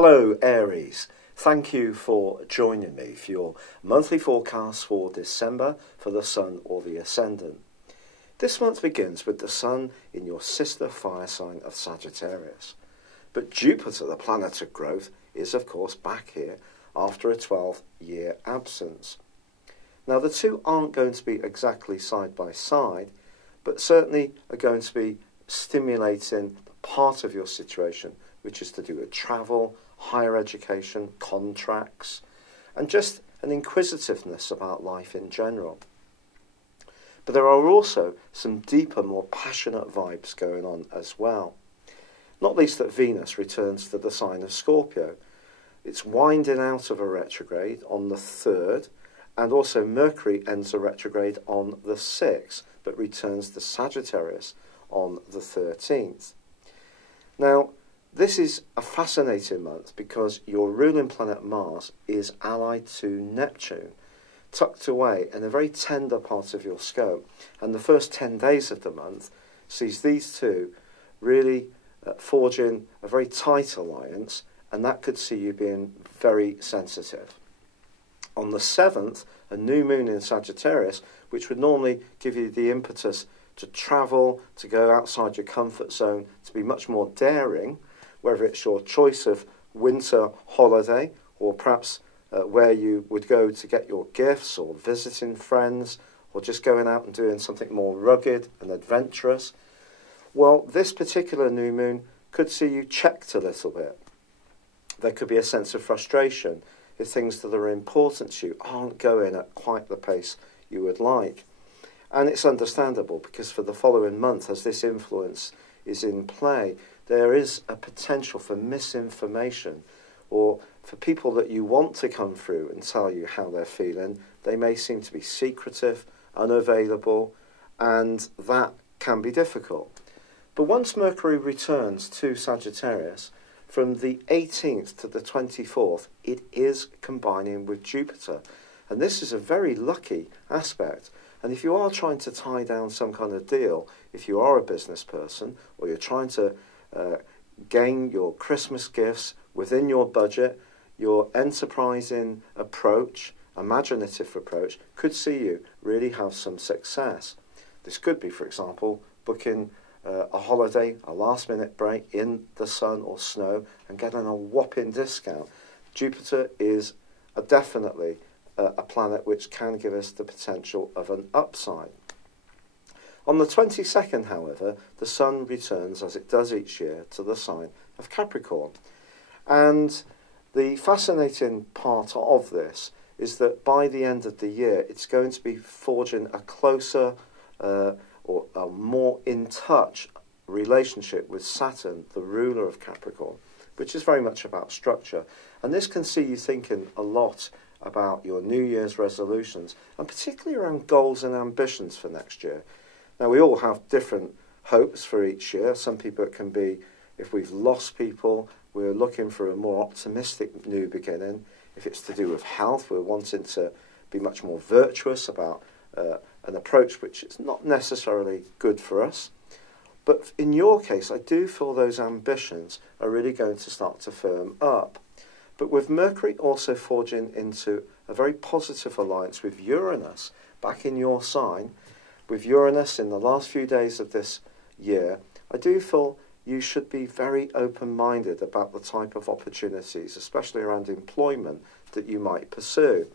Hello Aries, thank you for joining me for your monthly forecast for December for the Sun or the Ascendant. This month begins with the Sun in your sister fire sign of Sagittarius. But Jupiter, the planet of growth, is of course back here after a 12-year absence. Now the two aren't going to be exactly side by side, but certainly are going to be stimulating part of your situation, which is to do with travel, higher education, contracts, and just an inquisitiveness about life in general. But there are also some deeper, more passionate vibes going on as well. Not least that Venus returns to the sign of Scorpio. It's winding out of a retrograde on the 3rd, and also Mercury ends a retrograde on the 6th, but returns to Sagittarius on the 13th. Now, this is a fascinating month because your ruling planet Mars is allied to Neptune, tucked away in a very tender part of your scope. And the first 10 days of the month sees these two really forging a very tight alliance, and that could see you being very sensitive. On the 7th, a new moon in Sagittarius, which would normally give you the impetus to travel, to go outside your comfort zone, to be much more daring, whether it's your choice of winter holiday or perhaps where you would go to get your gifts or visiting friends or just going out and doing something more rugged and adventurous. Well, this particular new moon could see you checked a little bit. There could be a sense of frustration if things that are important to you aren't going at quite the pace you would like. And it's understandable because for the following month, as this influence is in play, there is a potential for misinformation, or for people that you want to come through and tell you how they're feeling, they may seem to be secretive, unavailable, and that can be difficult. But once Mercury returns to Sagittarius, from the 18th to the 24th, it is combining with Jupiter. And this is a very lucky aspect. And if you are trying to tie down some kind of deal, if you are a business person, or you're trying to gain your Christmas gifts within your budget, your enterprising approach, imaginative approach, could see you really have some success. This could be, for example, booking a holiday, a last-minute break in the sun or snow and getting a whopping discount. Jupiter is definitely a planet which can give us the potential of an upside. On the 22nd, however, the Sun returns, as it does each year, to the sign of Capricorn. And the fascinating part of this is that by the end of the year, it's going to be forging a closer or a more in-touch relationship with Saturn, the ruler of Capricorn, which is very much about structure. And this can see you thinking a lot about your New Year's resolutions, and particularly around goals and ambitions for next year. Now, we all have different hopes for each year. Some people, it can be, if we've lost people, we're looking for a more optimistic new beginning. If it's to do with health, we're wanting to be much more virtuous about an approach which is not necessarily good for us. But in your case, I do feel those ambitions are really going to start to firm up. But with Mercury also forging into a very positive alliance with Uranus back in your sign, with Uranus in the last few days of this year, I do feel you should be very open-minded about the type of opportunities, especially around employment, that you might pursue.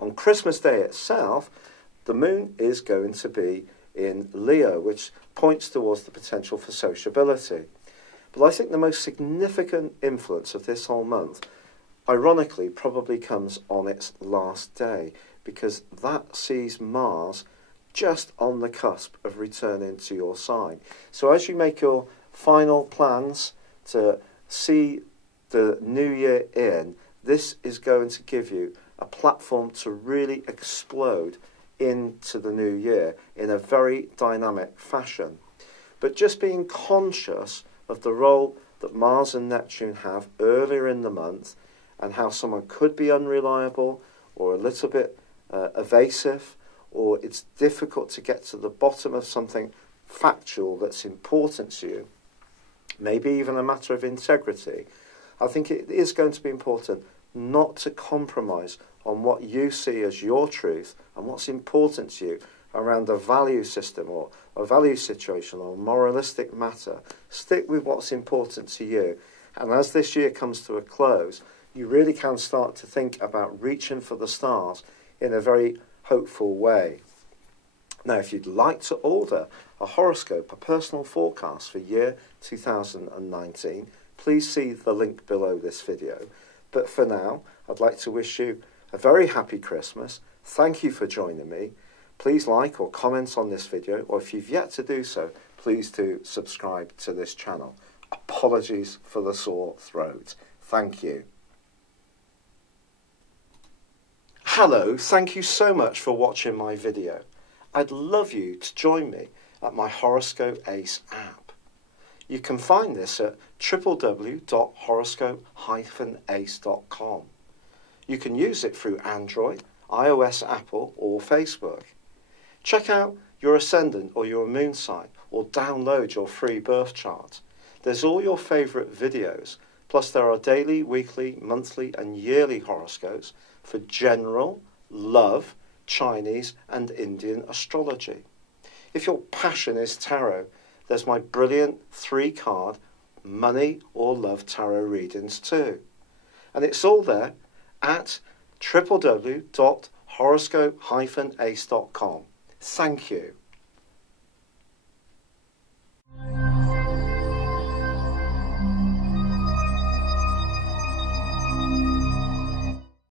On Christmas Day itself, the moon is going to be in Leo, which points towards the potential for sociability. But I think the most significant influence of this whole month, ironically, probably comes on its last day, because that sees Mars just on the cusp of returning to your sign. So as you make your final plans to see the new year in, this is going to give you a platform to really explode into the new year in a very dynamic fashion. But just being conscious of the role that Mars and Neptune have earlier in the month, and how someone could be unreliable or a little bit evasive, or it's difficult to get to the bottom of something factual that's important to you, maybe even a matter of integrity, I think it is going to be important not to compromise on what you see as your truth and what's important to you around a value system or a value situation or a moralistic matter. Stick with what's important to you. And as this year comes to a close, you really can start to think about reaching for the stars in a very hopeful way. Now, if you'd like to order a horoscope, a personal forecast for year 2019, please see the link below this video. But for now, I'd like to wish you a very happy Christmas. Thank you for joining me. Please like or comment on this video, or if you've yet to do so, please do subscribe to this channel. Apologies for the sore throat. Thank you. Hello, thank you so much for watching my video. I'd love you to join me at my Horoscope Ace app. You can find this at www.horoscope-ace.com. You can use it through Android, iOS, Apple or Facebook. Check out your ascendant or your moon sign or download your free birth chart. There's all your favourite videos, plus there are daily, weekly, monthly and yearly horoscopes for general, love, Chinese and Indian astrology. If your passion is tarot, there's my brilliant 3-card money or love tarot readings too. And it's all there at www.horoscope-ace.com. Thank you.